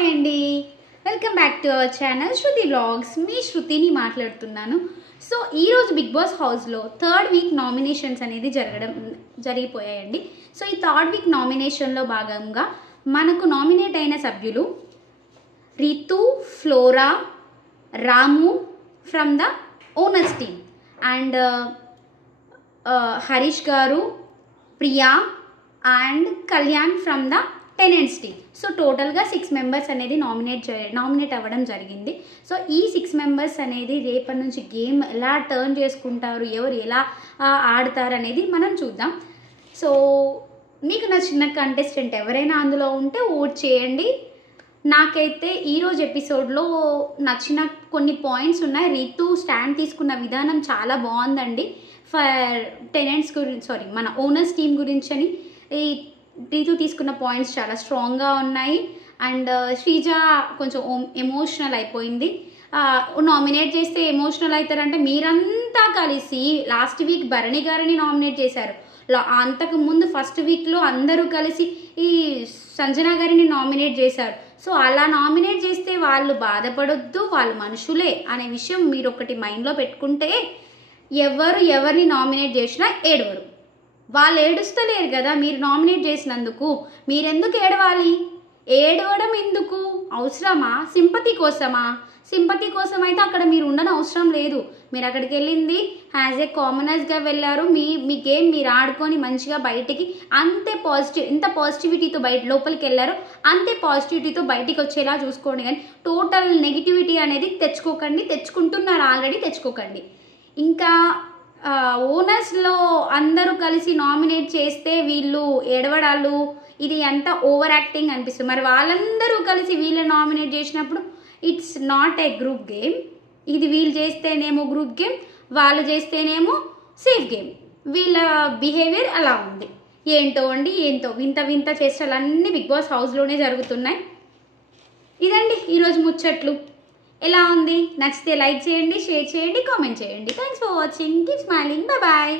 Hi అండి, welcome back to our channel Shruti vlogs. మీ శృతిని మాట్లాడుతున్నాను. సో ఈరోజు బిగ్ బాస్ హౌస్లో థర్డ్ వీక్ నామినేషన్స్ అనేది జరిగిపోయాయండి. సో ఈ థర్డ్ వీక్ నామినేషన్లో భాగంగా మనకు నామినేట్ అయిన సభ్యులు Ritu, Flora, Ramu from the owners team and Harish గారు, Priya and Kalyan from the tenants team. So టోటల్గా 6 మెంబర్స్ అనేది నామినేట్ అవ్వడం జరిగింది. సో ఈ 6 మెంబర్స్ అనేది రేపటి నుంచి గేమ్ ఎలా టర్న్ చేసుకుంటారు, ఎవరు ఎలా ఆడతారు అనేది మనం చూద్దాం. సో మీకు నచ్చిన కంటెస్టెంట్ ఎవరైనా అందులో ఉంటే ఓట్ చేయండి. నాకైతే ఈరోజు ఎపిసోడ్లో నచ్చిన కొన్ని పాయింట్స్ ఉన్నాయి. రితు స్టాండ్ తీసుకున్న విధానం చాలా బాగుందండి ఫర్ టెనెంట్స్ గురించి, మన ఓనర్స్ టీమ్ గురించి అని. ఈ రితు తీసుకున్న పాయింట్స్ చాలా స్ట్రాంగ్గా ఉన్నాయి. అండ్ శ్రీజ కొంచెం ఎమోషనల్ అయిపోయింది. నామినేట్ చేస్తే ఎమోషనల్ అవుతారంటే మీరంతా కలిసి లాస్ట్ వీక్ భరణి గారిని నామినేట్ చేశారు. అంతకు ముందు ఫస్ట్ వీక్లో అందరూ కలిసి ఈ సంజన గారిని నామినేట్ చేశారు. సో అలా నామినేట్ చేస్తే వాళ్ళు బాధపడొద్దు, వాళ్ళు మనుషులే అనే విషయం మీరు ఒకటి మైండ్లో పెట్టుకుంటే ఎవరిని నామినేట్ చేసినా ఏడవరు. వాళ్ళు ఏడుస్తలేరు కదా మీరు నామినేట్ చేసినందుకు. మీరెందుకు ఏడవాలి? ఏడవడం ఎందుకు? అవసరమా? సింపతి కోసమా? సింపతి కోసం అయితే అక్కడ మీరు ఉండని అవసరం లేదు. మీరు అక్కడికి వెళ్ళింది యాజ్ ఏ కామనర్స్గా వెళ్ళారు. మీ గేమ్ మీరు ఆడుకొని మంచిగా బయటికి ఎంత పాజిటివిటీతో లోపలికి వెళ్ళారో అంతే పాజిటివిటీతో బయటికి వచ్చేలా చూసుకోండి. కానీ టోటల్ నెగిటివిటీ అనేది తెచ్చుకోకండి. తెచ్చుకుంటున్నారు ఆల్రెడీ, తెచ్చుకోకండి. ఇంకా ఓనర్స్లో అందరూ కలిసి నామినేట్ చేస్తే వీళ్ళు ఏడవడాలు ఇది అంతా ఓవర్ యాక్టింగ్ అనిపిస్తుంది. మరి వాళ్ళందరూ కలిసి వీళ్ళు నామినేట్ చేసినప్పుడు it's not a group game. ఇది వీళ్ళు చేస్తేనేమో గ్రూప్ గేమ్, వాళ్ళు చేస్తేనేమో సేఫ్ గేమ్. వీళ్ళ బిహేవియర్ అలా ఉంది. ఏంటో వింత చేష్టలన్నీ బిగ్ బాస్ హౌస్లోనే జరుగుతున్నాయి. ఇదండి ఈరోజు ముచ్చట్లు. ఎలా ఉంది? నచ్చితే లైక్ చేయండి, షేర్ చేయండి, కామెంట్ చేయండి. Thanks for watching. Keep smiling. Bye.